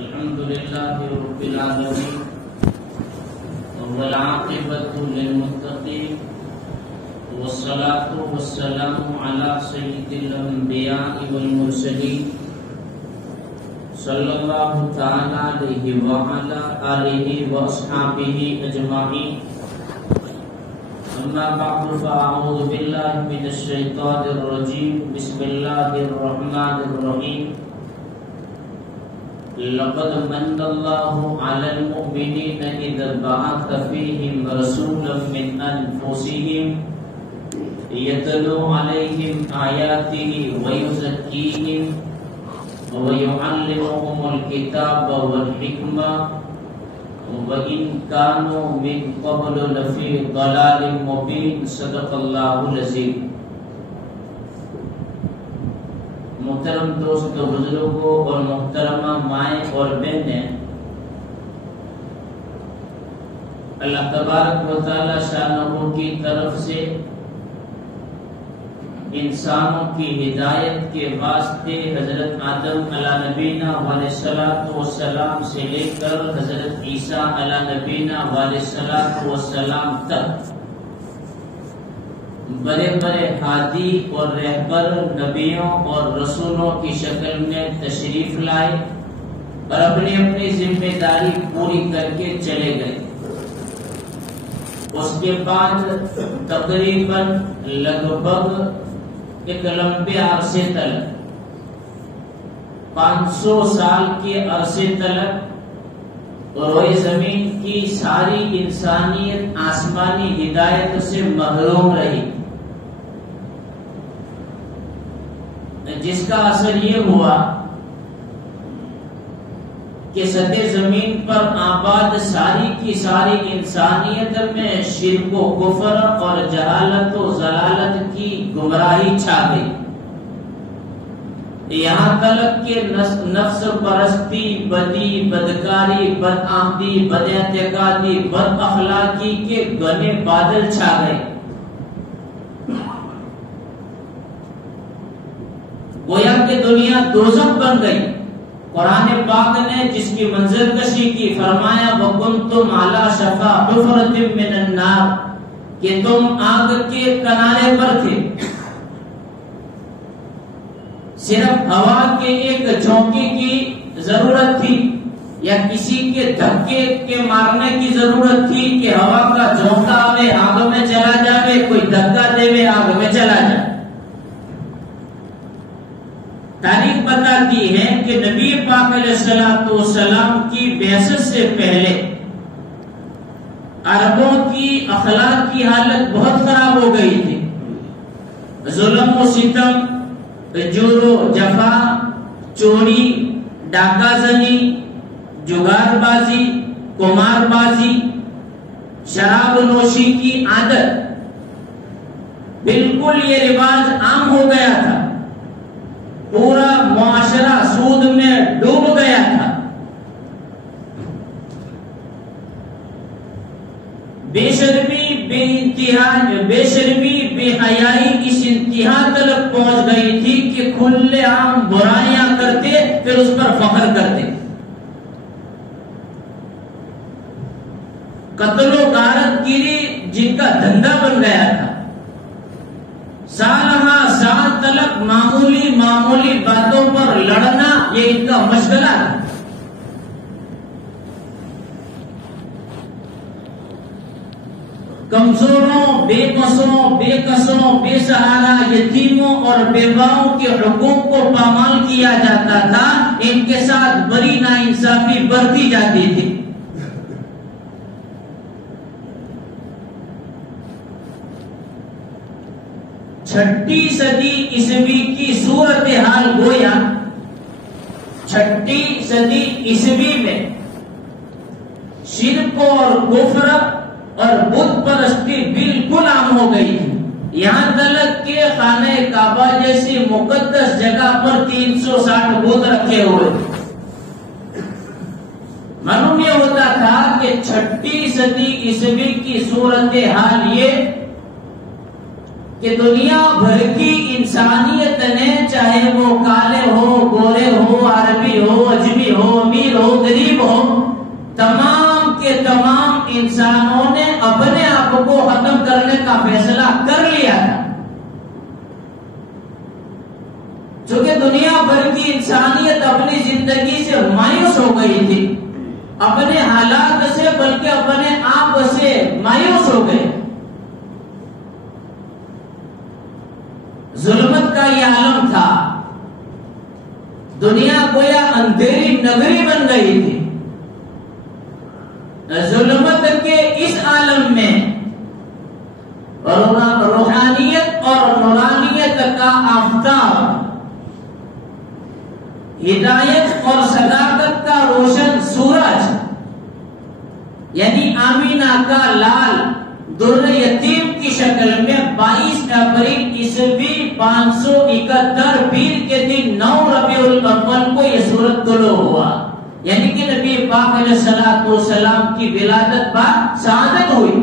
الحمد لله رب العالمين والعاقبة للمتقين والصلاة والسلام على سيد الأنبياء والمرسلين صلى الله تعالى عليه وعلى آله وأصحابه أجمعين. أما بعد فأعوذ بالله من الشيطان الرجيم. بسم الله الرحمن الرحيم. لقد من الله على المؤمنين إذ بعث فيهم رسولا من أنفسهم يتلو عليهم آياته ويزكيهم ويعلمهم الكتاب والحكمة وإن كانوا من قبل لفي ضلال مبين. صدق الله العظيم. محترم دوست بزرگوں اور محترمہ مائیں اور بہنیں، اللہ تبارک و تعالی شانہ کی طرف سے انسانوں کی ہدایت کے واسطے حضرت آدم علیہ نبینا علیہ الصلوۃ والسلام سے لے کر حضرت عیسیٰ علیہ نبینا علیہ الصلوۃ والسلام تک بڑے بڑے ہادی اور رہبر نبیوں اور رسولوں کی شکل میں تشریف لائے اور اپنی اپنی ذمہ داری پوری کر کے چلے گئے. اس کے بعد تقریباً لگ بھگ ایک لمبے عرصے تلک 500 سال کے عرصے تلک روئے زمین کی ساری انسانیت آسمانی ہدایت سے محروم رہی، جس کا اثر یہ ہوا کہ سطح زمین پر آباد ساری کی ساری انسانیت میں شرک و کفر اور جہالت و ضلالت کی گمراہی چھا گئی. یہاں تک کہ نفس پرستی، بدی، بدکاری، بدعہدی، بد اعتقادی، بد اخلاقی کے گھنے بادل چھا گئے. گویا کہ دنیا دوزخ بن گئی. قرآن پاک نے جس کی منظر کشی کی فرمایا وَكُنْتُمْ عَلَى شَفَا حُفْرَةٍ مِّنَ النَّارِ، کہ تم آگ کے کنارے پر تھے. صرف ہوا کے ایک جھونکے کی ضرورت تھی یا کسی کے دھکے کے مارنے کی ضرورت تھی کہ ہوا کا جھونکا میں آگ میں چلا جائے، کوئی دھکا دے میں آگ میں چلا جائے. تاریخ بتاتی ہے کہ نبی پاک علیہ السلام کی بعثت سے پہلے عربوں کی اخلاق کی حالت بہت خراب ہو گئی تھی. ظلم و ستم، جور و جفا، چوری، ڈاکہ زنی، جگار بازی، قمار بازی، شراب نوشی کی عادت، بالکل یہ رواج عام ہو گیا تھا. پورا معاشرہ سود میں ڈوب گیا تھا. بے شرمی، بے حیائی اس انتہا تک پہنچ گئی تھی کہ کھلے عام برائیاں کرتے پھر اس پر فخر کرتے. قتل و غارت گیری جن کا دھندا بن گیا تھا. سالہ سال تلک معمولی باتوں پر لڑنا یہ ان کا مشغلہ تھا. کمزوروں، بے بسوں، بے قصوں، بے سہارا، یتیموں اور بیواؤں کے حقوق کو پامال کیا جاتا تھا. ان کے ساتھ بڑی ناانصافی برتی جاتی تھی. چھٹی صدی عیسوی کی صورتحال گویا 6 صدی عیسوی میں شرک اور کفر اور بت پرستی بالکل عام ہو گئی تھی. یہاں تک کہ خانہ کعبہ جیسی مقدس جگہ پر 360 بت رکھے ہوئے. معلوم یہ ہوتا تھا کہ 6 صدی عیسوی کی صورتحال یہ کہ دنیا بھر کی انسانیت نے، چاہے وہ کالے ہو، گورے ہو، عربی ہو، اجمی ہو، امیر ہو، تمام کے تمام انسانوں نے اپنے آپ کو ختم کرنے کا فیصلہ کر لیا تھا، چونکہ دنیا بھر کی انسانیت اپنی زندگی سے مایوس ہو گئی تھی، اپنے حالات سے بلکہ اپنے آپ سے مایوس ہو گئے۔ ظلمت کا یہ عالم تھا، دنیا گویا اندھیری نگری بن گئی تھی۔ ظلمت کے اس عالم میں روحانیت اور نورانیت کا آفتاب، ہدایت اور صداقت کا روشن سورج، یعنی آمینہ کا لال در یتیم کی شکل میں 22 اپریل عیسوی 571 پیر کے دن 9 ربیع الاول کو یہ سورج طلوع ہوا، یعنی کہ نبی پاک علیہ الصلوۃ والسلام کی ولادت بعد شہادت ہوئی۔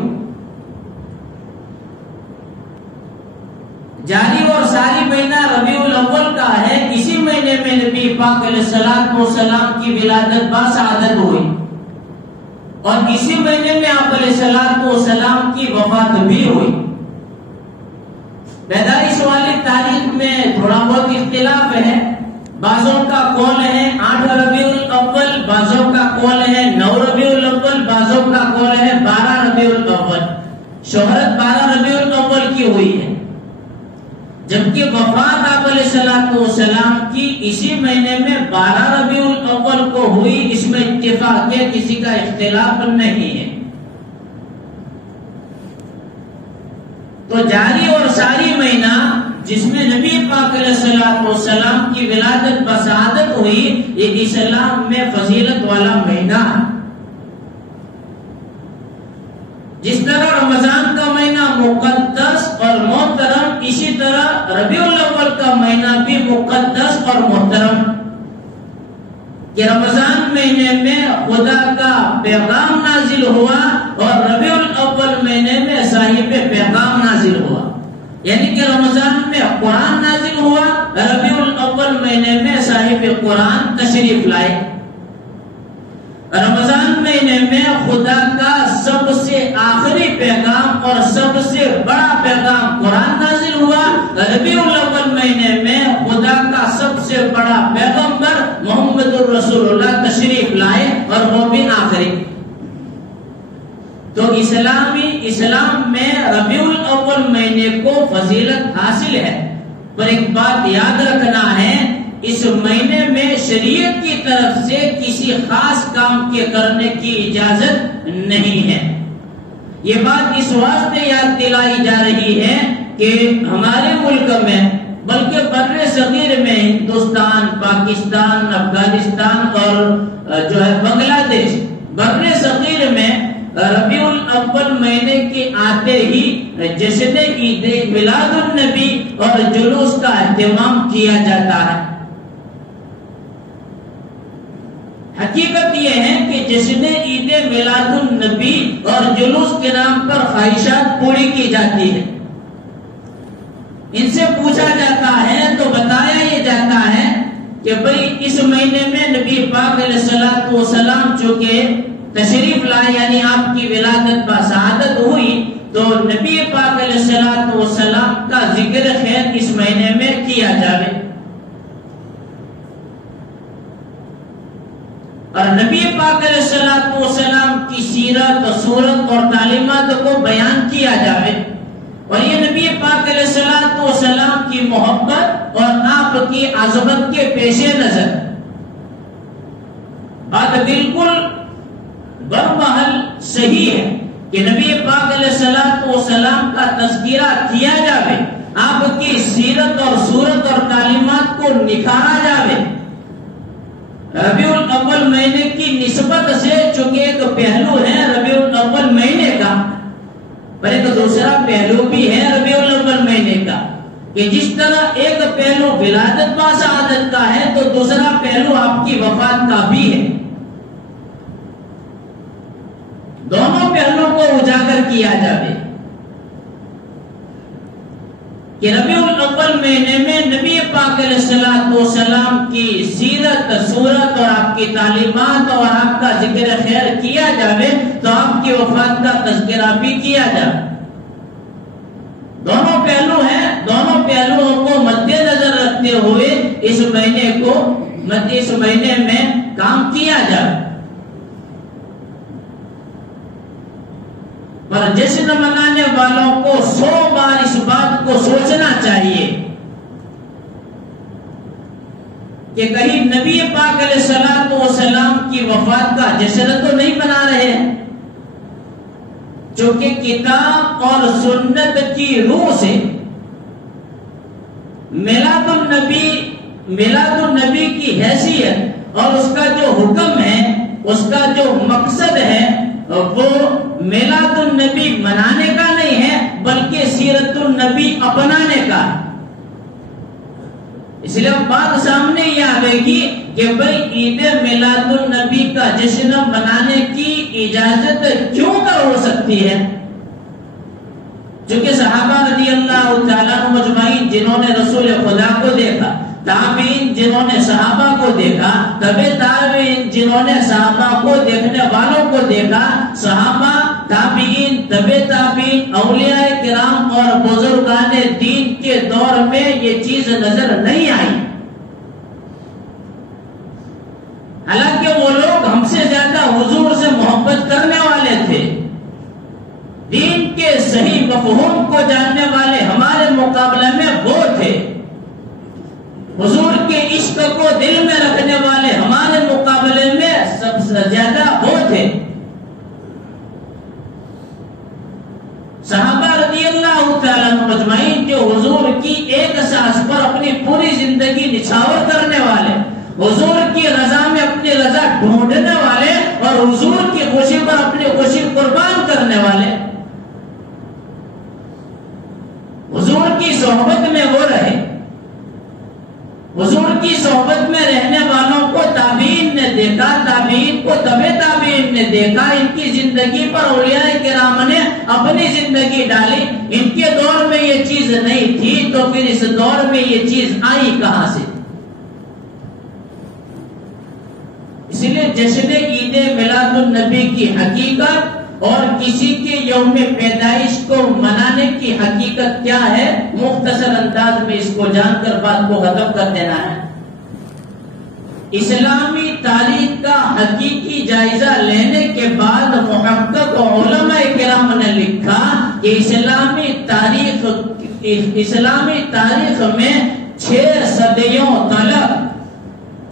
جاری اور ساری مہینہ ربیع الاول کا ہے، اسی مہینے میں نبی پاک علیہ الصلوۃ والسلام کی ولادت بعد شہادت ہوئی، اور اسی مہینے میں آپ علیہ الصلوۃ والسلام کی وفات بھی ہوئی۔ پیدائش والی تاریخ میں تھوڑا بہت اختلاف ہے، بعضوں کا قول ہے 8 ربیع الاول، بعضوں کا قول ہے 9 ربیع الاول، بعضوں کا قول ہے 12 ربیع الاول۔ شہرت 12 ربیع الاول کی ہوئی ہے، جبکہ وفات آپ علیہ الصلوۃ والسلام کی اسی مہینے میں 12 ربیع الاول کو ہوئی، اس میں اتفاق ہے، کسی کا اختلاف نہیں ہے۔ تو جاری اور ساری مہینہ جس میں نبی پاک علیہ الصلوۃ والسلام کی ولادت بشہادت ہوئی، یہ اسلام میں فضیلت والا مہینہ ہے۔ جس طرح رمضان کا مہینہ مقدس اور محترم، اسی طرح ربیع الاول کا مہینہ بھی مقدس اور محترم، کہ رمضان مہینے میں خدا کا پیغام نازل ہوا اور ربیع الاول مہینے میں صاحب پیغام نازل ہوا، یعنی کہ رمضان میں قرآن نازل ہوا، ربیع الاول مہینے میں صاحب قرآن تشریف لائے۔ رمضان مہینے میں خدا کا سب سے آخری پیغام اور سب سے بڑا پیغام قرآن نازل ہوا، ربیع الاول مہینے میں خدا کا سب سے بڑا پیغمبر محمد الرسول اللہ تشریف لائے، اور وہ بھی آخری۔ تو اسلام میں ربیع الاول مہینے کو فضیلت حاصل ہے، پر ایک بات یاد رکھنا ہے، اس مہینے میں شریعت کی طرف سے کسی خاص کام کے کرنے کی اجازت نہیں ہے۔ یہ بات اس واسطے یاد دلائی جا رہی ہے کہ ہمارے ملک میں بلکہ بر صغیر میں ہندوستان، پاکستان، افغانستان اور جو ہے بنگلہ دیش، بر صغیر میں ربیع الاول مہینے کے آتے ہی جشن عید میلاد النبی اور جلوس کا اہتمام کیا جاتا ہے۔ حقیقت یہ ہے کہ جشن عید میلاد النبی اور جلوس کے نام پر خواہشات پوری کی جاتی ہے۔ ان سے پوچھا جاتا ہے تو بتایا یہ جاتا ہے کہ بھئی اس مہینے میں نبی پاک علیہ الصلوۃ والسلام چونکہ تشریف لائے، یعنی آپ کی ولادت بشہادت ہوئی، تو نبی پاک علیہ الصلوۃ والسلام کا ذکر خیر اس مہینے میں کیا جائے، اور نبی پاک علیہ الصلوۃ والسلام کی سیرت و صورت اور تعلیمات کو بیان کیا جائے، اور یہ نبی پاک علیہ الصلوۃ والسلام کی محبت اور آپ کی عظمت کے پیش نظر بات بالکل برمحل صحیح ہے کہ نبی پاک علیہ الصلوۃ والسلام کا تذکرہ کیا جائے، آپ کی سیرت اور صورت اور تعلیمات کو نکھارا جائے۔ ربیع الاول مہینے کی نسبت سے چونکہ ایک پہلو ہے ربیع الاول مہینے کا، پر ایک دوسرا پہلو بھی ہے ربیع الاول مہینے کا، کہ جس طرح ایک پہلو ولادت بشہادت کا ہے تو دوسرا پہلو آپ کی وفات کا بھی ہے۔ دونوں پہلو کو اجاگر کیا جائے۔ کہ ربیع الاول مہینے میں نبی پاک علیہ الصلوۃ والسلام کی سیرت، صورت اور آپ کی تعلیمات اور آپ کا ذکر خیر کیا جائے تو آپ کی وفات کا تذکرہ بھی کیا جائے۔ دونوں پہلو ہیں، دونوں پہلوؤں کو مد نظر رکھتے ہوئے اس مہینے میں کام کیا جائے۔ پر جشن منانے والوں کو 100 بار اس بات کو سوچنا چاہیے کہ کہیں نبی پاک علیہ الصلوۃ والسلام کی وفات کا جشن تو نہیں منا رہے ہیں، جو کہ کتاب اور سنت کی روح سے میلاد النبی کی حیثیت اور اس کا جو حکم ہے، اس کا جو مقصد ہے، وہ میلاد النبی منانے کا نہیں ہے بلکہ سیرت النبی اپنانے کا۔ اس لیے بات سامنے یہ آئے گی کہ بھئی عید میلاد النبی کا جشن منانے کی اجازت کیوں کر ہو سکتی ہے؟ چونکہ صحابہ رضی اللہ تعالیٰ عنہ مجمعین جنہوں نے رسول خدا کو دیکھا، تابعین جنہوں نے صحابہ کو دیکھا، تبع تابعین جنہوں نے صحابہ کو دیکھنے والوں کو دیکھا، صحابہ، تابعین، تبع تابعین، اولیاء کرام اور بزرگان دین کے دور میں یہ چیز نظر نہیں آئی۔ حالانکہ وہ لوگ ہم سے زیادہ حضور سے محبت کرنے والے تھے، دین کے صحیح مفہوم کو جاننے والے ہمارے مقابلے میں وہ تھے، حضور کے عشق کو دل میں رکھنے والے ہمارے مقابلے میں سب سے زیادہ وہ تھے۔ صحابہ رضی اللہ تعالیٰ عنہ مجمعین جو حضور کی ایک سانس پر اپنی پوری زندگی نچھاور کرنے والے، حضور کی رضا میں اپنی رضا ڈھونڈنے والے اور حضور کی خوشی پر اپنی خوشی قربان کرنے والے، حضور کی صحبت میں وہ رہے۔ حضور کی صحبت میں رہنے والوں کو تابعین نے دیکھا، تابعین کو تبع تابعین نے دیکھا، ان کی زندگی پر اولیاء کرام نے اپنی زندگی ڈالی۔ ان کے دور میں یہ چیز نہیں تھی تو پھر اس دور میں یہ چیز آئی کہاں سے؟ اس لیے جشن عید میلاد النبی کی حقیقت اور کسی کے یوم پیدائش کو منانے کی حقیقت کیا ہے، مختصر انداز میں اس کو جان کر بات کو ختم کر دینا ہے۔ اسلامی تاریخ کا حقیقی جائزہ لینے کے بعد محقق علماء کرام نے لکھا کہ اسلامی تاریخ میں 6 صدیوں تلک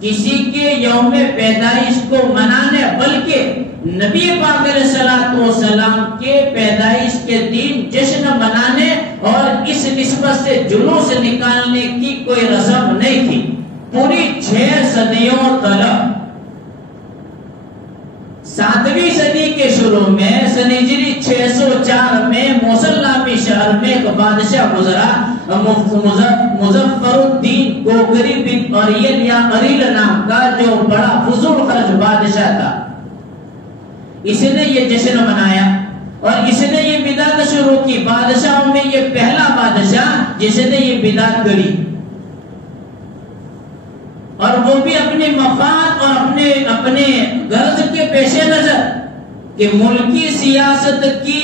کسی کے یوم پیدائش کو منانے بلکہ نبی پاک علیہ الصلوۃ والسلام کے پیدائش کے دن جشن منانے اور اس نسبت سے جلوس نکالنے کی کوئی رسم نہیں تھی۔ پوری 6 صدیوں تلک 7ویں صدی کے شروع میں سن ہجری 604 میں موصل نامی شہر میں ایک بادشاہ گزرا، مظفر الدین گوگری بن اریل یا اریل نام کا، جو بڑا فضول خرچ بادشاہ تھا۔ اس نے یہ جشن منایا اور اس نے یہ بدعت شروع کی۔ بادشاہوں میں یہ پہلا بادشاہ جس نے یہ بدعت کری، اور وہ بھی اپنے مفاد اور اپنے غرض کے پیش نظر کہ ملکی سیاست کی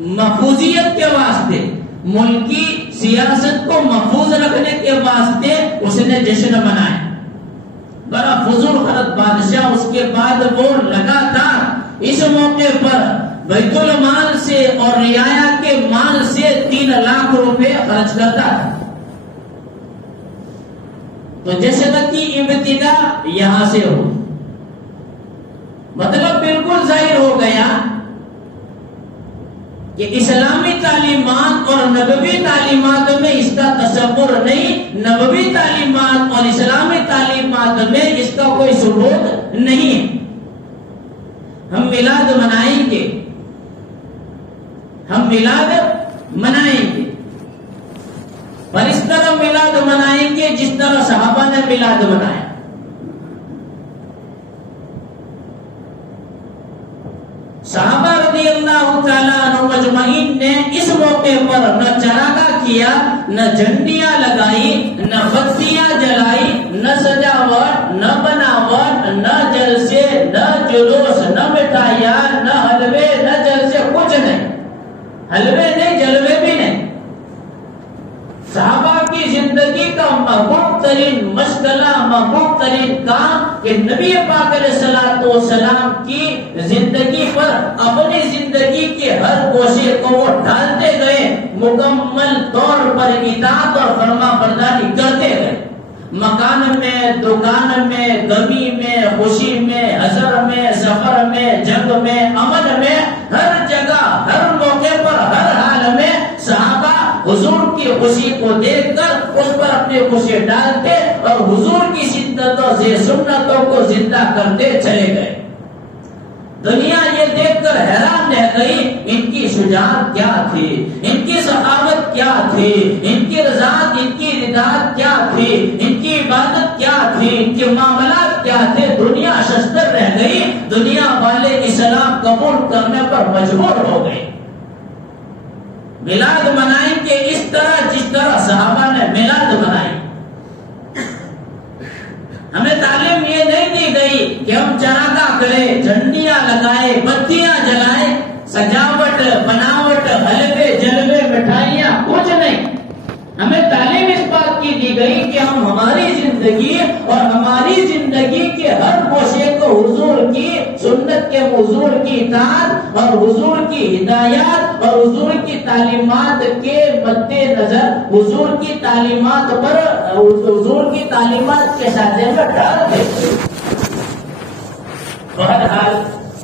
محفوظیت کے واسطے، ملکی سیاست کو محفوظ رکھنے کے واسطے اس نے جشن منایا۔ بڑا فضول خرچ بادشاہ۔ اس کے بعد وہ لگاتار اس موقع پر بیت المال سے اور رعایا کے مال سے 3 لاکھ روپے خرچ کرتا تھا۔ تو جشن کی ابتدا یہاں سے ہو، مطلب بالکل ظاہر ہو گیا کہ اسلامی تعلیمات اور نبوی تعلیمات میں اس کا تصور نہیں، نبوی تعلیمات اور اسلامی تعلیمات میں اس کا کوئی ثبوت نہیں ہے۔ ہم میلاد منائیں گے، ہم میلاد منائیں گے، پر اس طرح میلاد منائیں گے جس طرح صحابہ نے میلاد منایا۔ صحابہ رضی اللہ تعالیٰ عنہ مجمعین نے اس موقع پر نہ چراغاہ کیا، نہ جھنڈیاں لگائی، نہ بتیاں جلائی، نہ سجاوٹ، نہ بناوٹ، نہ جلسے، نہ جلوس، نہ مٹھائیاں، نہ حلوے، نہ جلسے، کچھ نہیں، حلوے نہیں، جلوے بھی نہیں۔ صحابہ کی زندگی کا محبوب ترین مشغلہ، محبوب ترین کام کہ نبی پاک علیہ الصلوۃ والسلام کی زندگی پر اپنی زندگی کے ہر گوشے کو وہ ڈالتے گئے، مکمل طور پر اطاعت اور فرما برداری کرتے گئے، مکان میں، دکان میں، غمی میں، خوشی میں، حضر میں، سفر میں، جنگ میں، امن میں، ہر جگہ، ہر موقع پر، ہر حال میں صحابہ حضور کی خوشی کو دیکھ کر اس پر اپنی خوشی ڈالتے اور حضور کی سنتوں سے سنتوں کو زندہ کرتے چلے گئے۔ دنیا یہ دیکھ کر حیران رہ گئی، ان کی شجاعت کیا تھی، ان کی سخاوت کیا تھی، ان کی رضاعت، ان کی رداعت کیا تھی، ان کی عبادت کیا تھی، ان کے معاملات کیا تھے۔ دنیا ششدر رہ گئی، دنیا والے اسلام قبول کرنے پر مجبور ہو گئے۔ میلاد منائیں کہ اس طرح جس طرح صحابہ نے میلاد منائی۔ ہمیں تعلیم یہ نہیں دی گئی کہ ہم چراغاہ کریں، جھنڈیاں لگائیں، بتیاں جلائیں، سجاوٹ، بناوٹ، حلوے، جلوے، مٹھائیاں، کچھ نہیں۔ ہمیں تعلیم اس بات کی دی گئی کہ ہم ہماری زندگی اور ہماری زندگی کے ہر گوشے کو حضور کی سنت کے، حضور کی اطاعت اور حضور کی ہدایات اور حضور کی تعلیمات کے مد نظر، حضور کی تعلیمات پر، حضور کی تعلیمات کے ساتھ ڈال دیں۔ بہرحال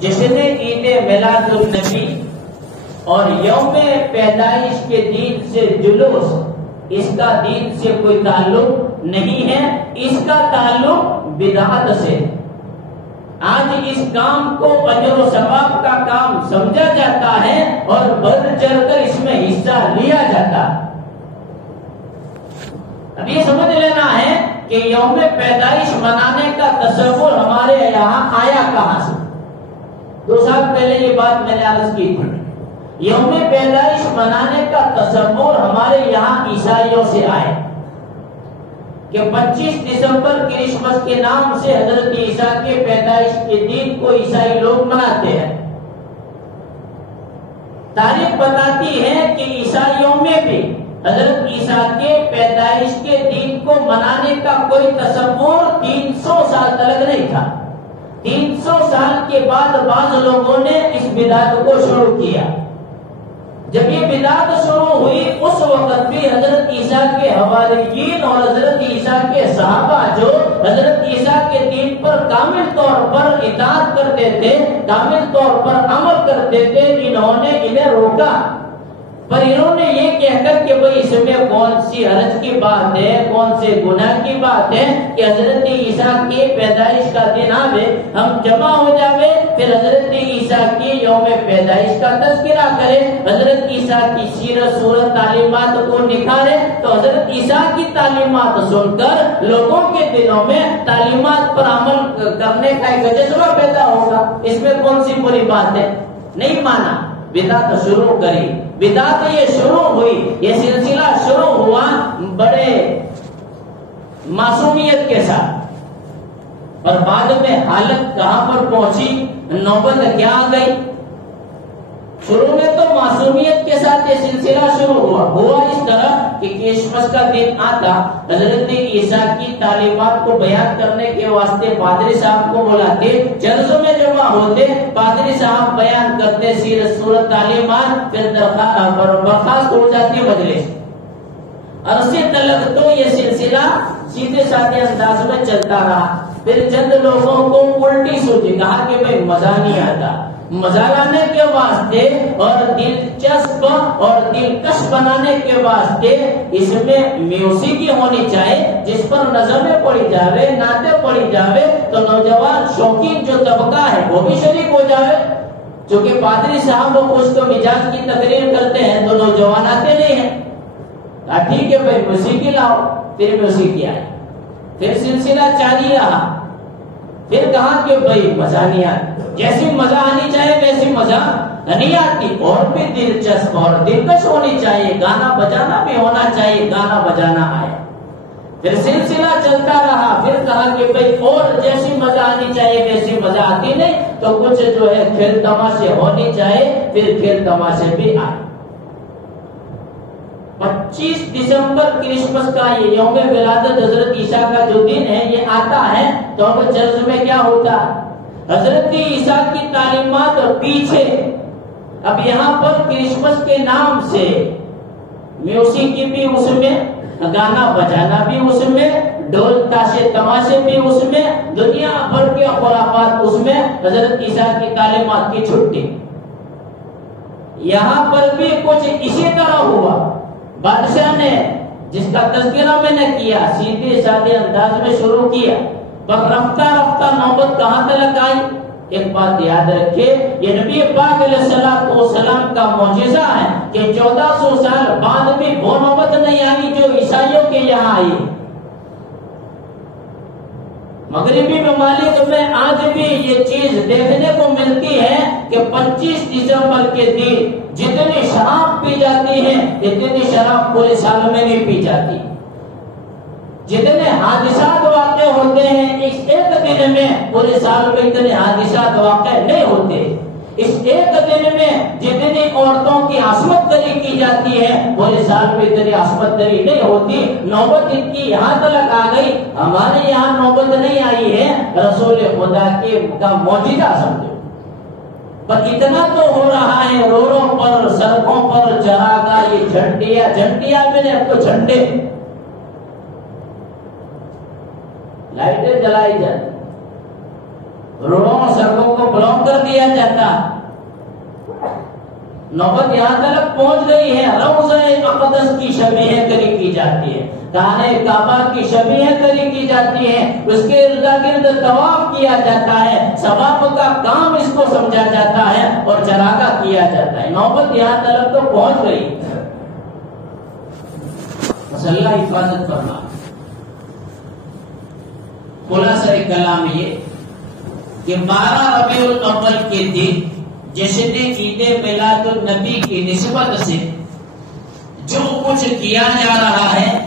جشن عید میلاد النبی اور یوم پیدائش کے دن سے جلوس، اس کا دین سے کوئی تعلق نہیں ہے، اس کا تعلق بدعت سے۔ آج اس کام کو اجر و ثواب کا کام سمجھا جاتا ہے اور بڑھ چڑھ کر اس میں حصہ لیا جاتا ہے۔ اب یہ سمجھ لینا ہے کہ یوم پیدائش منانے کا تصور ہمارے یہاں آیا کہاں سے۔ 2 سال پہلے یہ بات میں نے عرض کی تھی، یوم پیدائش منانے کا تصور ہمارے یہاں عیسائیوں سے آئے کہ 25 دسمبر کرسمس کے نام سے حضرت عیسیٰ کے پیدائش کے دن کو عیسائی لوگ مناتے ہیں۔ تاریخ بتاتی ہے کہ عیسائیوں میں بھی حضرت عیسیٰ کے پیدائش کے دن کو منانے کا کوئی تصور 300 سال تک نہیں تھا۔ 300 سال کے بعد بعض لوگوں نے اس بدعت کو شروع کیا۔ جب یہ بدعت شروع ہوئی اس وقت بھی حضرت عیسیٰ کے حواریین اور حضرت عیسیٰ کے صحابہ جو حضرت عیسیٰ کے دین پر کامل طور پر اطاعت کرتے تھے، کامل طور پر عمل کرتے تھے، انہوں نے انہیں روکا، پر انہوں نے یہ کہہ کر کہ بھئی اس میں کون سی حرج کی بات ہے، کون سے گناہ کی بات ہے کہ حضرت عیسیٰ کی پیدائش کا دن آوے، ہم جمع ہو جاوے، پھر حضرت عیسیٰ کی یوم پیدائش کا تذکرہ کرے، حضرت عیسیٰ کی سیرت صورت تعلیمات کو نکھارے، تو حضرت عیسیٰ کی تعلیمات سن کر لوگوں کے دلوں میں تعلیمات پر عمل کرنے کا ایک جذبہ پیدا ہوگا، اس میں کون سی بری بات ہے۔ نہیں مانا، بدعت شروع کری، بدعت یہ شروع ہوئی، یہ سلسلہ شروع ہوا بڑے معصومیت کے ساتھ، اور بعد میں حالت کہاں پر پہنچی، نوبت کیا آ گئی۔ شروع میں تو معصومیت کے ساتھ یہ سلسلہ شروع ہوا اس طرح کہ کرسمس کا دن آتا، حضرت عیسیٰ کی تعلیمات کو بیان کرنے کے واسطے پادری صاحب کو بلاتے، جلسوں میں جمع ہوتے، پادری صاحب بیان کرتے سیرت صورت تعلیمات، پھر برخاست ہو جاتی مجلس۔ عرصے تلک تو یہ سلسلہ سیدھے سادھے انداز میں چلتا رہا، پھر چند لوگوں کو الٹی سوچی، کہا کہ بھئی مزہ نہیں آتا، مزہ لانے کے واسطے اور دلچسپ اور دلکش بنانے کے واسطے اس میں میوسیقی ہونی چاہیے، جس پر نظمیں پڑھی جاوے، نعتیں پڑھی جاوے، تو نوجوان شوقین جو طبقہ ہے وہ بھی شریک ہو جاوے۔ چونکہ پادری صاحب خوش تو مزاج کی تقریر کرتے ہیں تو نوجوان آتے نہیں ہیں، کہا ٹھیک ہے بھائی موسیقی لاؤ، پھر موسیقی آئی، پھر سلسلہ جاری رہا، پھر کہا کہ بھائی مزہ نہیں آتا، جیسی مزہ آنی چاہیے ویسی مزہ نہیں آتی اور بھی دلچسپ اور دلکش ہونی چاہیے، گانا بجانا بھی ہونا چاہیے، گانا بجانا آیا۔ پھر سلسلہ چلتا رہا، پھر کہا کہ بھئی اور جیسی مزہ آنی چاہیے ویسی مزہ آتی نہیں، تو کچھ جو ہے کھیل تماشے ہونی چاہیے، پھر کھیل تماشے بھی آئے۔ 25 دسمبر کرسمس کا یہ یوم ولادت حضرت عیسیٰ کا جو دن ہے یہ آتا ہے تو اب چرچ میں کیا ہوتا ہے؟ حضرت عیسیٰ کی تعلیمات پیچھے اب یہاں پر کرسمس کے نام سے میوسیقی بھی اس میں، گانا بجانا بھی اس میں، ڈول تاشے تماشے بھی اس میں، دنیا بھر کے خرافات اس میں، حضرت عیسیٰ کی تعلیمات کی چھٹی۔ یہاں پر بھی کچھ اسی طرح ہوا۔ بادشاہ نے جس کا تذکرہ میں نے کیا سیدھے سادے انداز میں شروع کیا، پر رفتہ رفتہ نوبت کہاں تلک آئی؟ ایک بات یاد رکھے، یہ نبی پاک علیہ السلام کا معجزہ ہے کہ 1400 سال بعد بھی وہ نوبت نہیں آئی جو عیسائیوں کے یہاں آئی۔ مغربی ممالک میں آج بھی یہ چیز دیکھنے کو ملتی ہے کہ 25 دسمبر کے دن جتنی شراب پی جاتی ہے اتنی شراب پورے سال میں نہیں پی جاتی۔ جتنے حادثات واقع ہوتے ہیں اس ایک دن میں پورے سال میں اتنے حادثات واقع نہیں ہوتے۔ اس ایک دن میں جتنی عورتوں کی عصمت دری کی جاتی ہے پورے سال میں اتنی عصمت دری نہیں ہوتی۔ نوبت ان کی یہاں تک آ گئی، ہمارے یہاں نوبت نہیں آئی ہے، رسول خدا کا معجزہ سمجھو۔ پر اتنا تو ہو رہا ہے روڈوں پر، سڑکوں پر، چراغاہ، یہ جھنڈیاں میں نے اب تو جھنڈے لائٹیں جلائی جاتی، روڈوں سڑکوں کو بلاک کر دیا جاتا۔ نوبت یہاں تک پہنچ گئی ہے، روضہ اقدس کی شبیہ کری کی جاتی ہے، خانہ کعبہ کی شبیہ کری کی جاتی ہے، اس کے ارد گرد طواف کیا جاتا ہے، ثواب کا کام اس کو سمجھا جاتا ہے اور چراغاہ کیا جاتا ہے۔ نوبت یہاں تک تو پہنچ گئی۔ بس اللہ حفاظت فرما۔ خلاصہ کلام یہ کہ 12 ربیع الاول کے دن جشن عید میلاد النبی کی نسبت سے جو کچھ کیا جا رہا ہے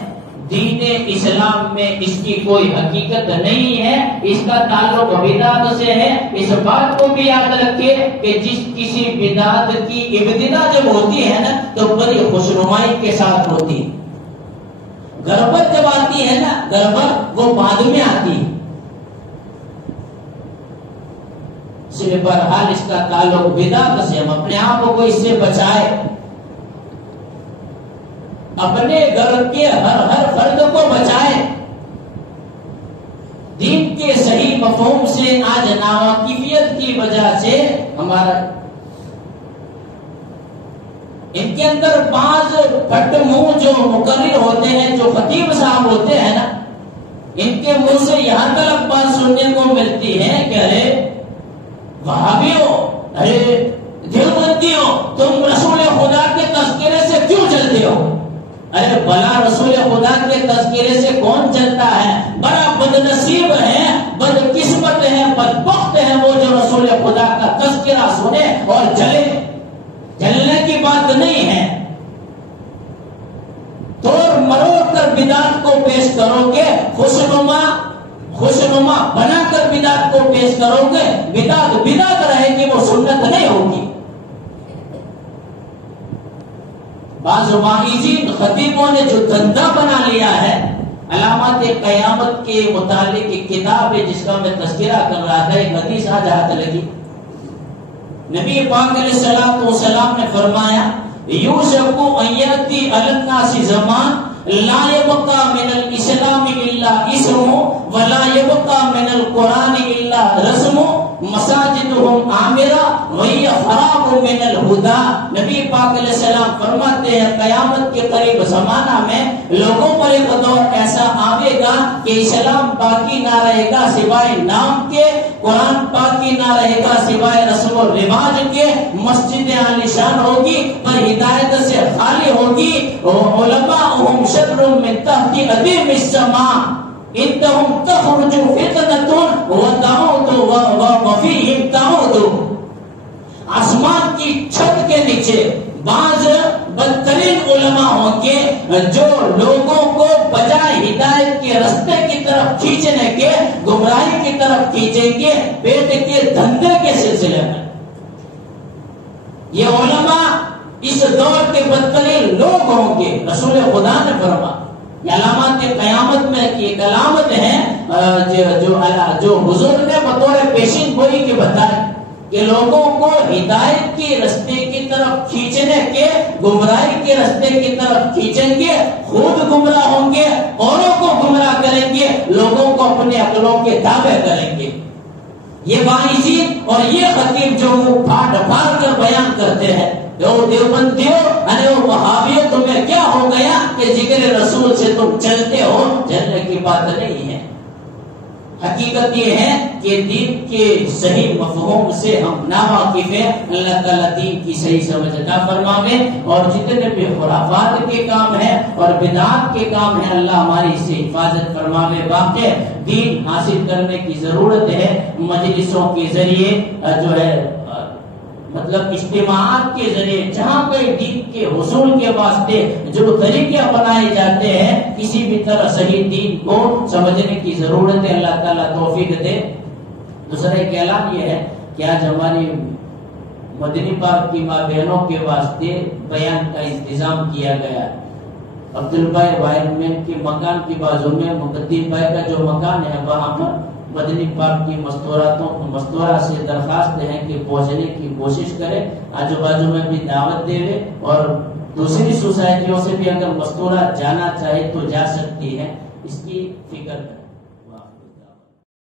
دین اسلام میں اس کی کوئی حقیقت نہیں ہے، اس کا تعلق بدعت سے ہے۔ اس بات کو بھی یاد رکھے کہ جس کسی بدعت کی ابتدا جب ہوتی ہے نا تو بڑی خوشنمائی کے ساتھ ہوتی ہے۔ گڑبڑ جب آتی ہے نا، گڑبڑ وہ بعد میں آتی ہے۔ اس لیے بہرحال اس کا تعلق بدعت سے، ہم اپنے آپ کو اس سے بچائے، اپنے گھر کے ہر فرد کو بچائے۔ دین کے صحیح مفہوم سے آج ناواقفیت کی وجہ سے ہمارا ان کے اندر بعض پھٹ منہ جو مقرر ہوتے ہیں، جو خطیب صاحب ہوتے ہیں نا، ان کے منہ سے یہاں تک بات سننے کو ملتی ہے کہ ارے وہابیوں، ارے دیوبندیوں، تم رسول خدا کے تذکرے سے کیوں چلتے ہو؟ ارے بلا رسول خدا کے تذکرے سے کون چلتا ہے؟ بڑا بدنصیب ہے، بدقسمت ہے، بدبخت ہے وہ جو رسول خدا کا تذکرہ سنے اور جلے۔ جلنے کی بات نہیں ہے، توڑ مروڑ کر بدعت کو پیش کرو گے، خوشنما بنا کر بدعت کو پیش کرو گے، بدعت رہے گی، وہ سنت نہیں ہوگی۔ بعض واعظین خطیبوں نے جو دھندا بنا لیا ہے، علامات قیامت کے متعلق ایک کتاب ہے جس کا میں تذکرہ کر رہا تھا، ایک حدیث آج ہاتھ لگی۔ نبی پاک علیہ السلام نے فرمایا یوشک ان یاتی علی الناس زمان لا یبقى من الاسلام الا اسم ولا يبقى من القران الا رسم مساجدهم عامرہ وهي خراب من الهدى۔ نبی پاک علیہ السلام فرماتے ہیں قیامت کے قریب زمانہ میں لوگوں پر ایک دور ایسا آئے گا کہ اسلام باقی نہ رہے گا سوائے نام کے، قرآن باقی نہ رہے گا سوائے رسم و رواج کے، مسجد عالیشان ہوگی پر ہدایت سے خالی ہوگی، علماءهم شر من تحت ادیم السماء انتهم تخرج فتنة وتعود وفيهم تعود۔ آسمان کی علماء ہوں گے جو لوگوں کو بجائے ہدایت کے راستے کی طرف کھینچنے کے گمراہی کی طرف کھینچیں گے پیٹ کے دھندے کے سلسلے میں. یہ علماء اس دور کے بدترین لوگ ہوں گے. رسول خدا نے فرمایا یہ علامات قیامت میں کی ایک علامت ہے جو حضور نے بطور پیشین گوئی کے بتائی کہ لوگوں کو ہدایت کے راستے کی طرف کھینچنے کے گمراہی کے راستے کی طرف کھینچیں گے, خود گمراہ ہوں گے, اوروں کو گمراہ کریں گے, لوگوں کو اپنے عقلوں کے تابع کریں گے. یہ واعظ اور یہ خطیب جو وہ پھاڑ پھاڑ کر بیان کرتے ہیں دیوبندیوں وہ وہابیوں تمہیں کیا ہو گیا کہ ذکر رسول سے تم چلتے ہو, چلنے کی بات نہیں ہے. حقیقت یہ ہے کہ دین کے صحیح مفہوم سے ہم ناواقف ہیں. اللہ تعالیٰ دین کی صحیح سمجھ عطا فرماوے اور جتنے بھی خرافات کے کام ہیں اور بدعات کے کام ہیں اللہ ہماری اس سے حفاظت فرماوے. واقع دین حاصل کرنے کی ضرورت ہے. مجلسوں کے ذریعے جو ہے مطلب اجتماعات کے ذریعے جہاں کوئی دین کے حصول کے واسطے جو طریقے اپنائے جاتے ہیں کسی بھی طرح صحیح دین کو سمجھنے کی ضرورت ہے. اللہ تعالیٰ توفیق دے. دوسرا ایک اعلان یہ ہے کہ آج ہماری مدنی پاک کی ماں بہنوں کے واسطے بیان کا انتظام کیا گیا ہے. عبدالبھائی وائر مین کے مکان کی بازو میں مقدم بھائی کا جو مکان ہے وہاں پر مدنی پاک کی مستورہ سے درخواست ہے کہ پہنچنے کی کوشش کرے. آجو باجو میں بھی دعوت دے لے اور دوسری سوسائٹیوں سے بھی اگر مستورہ جانا چاہے تو جا سکتی ہے. اس کی فکر کریں.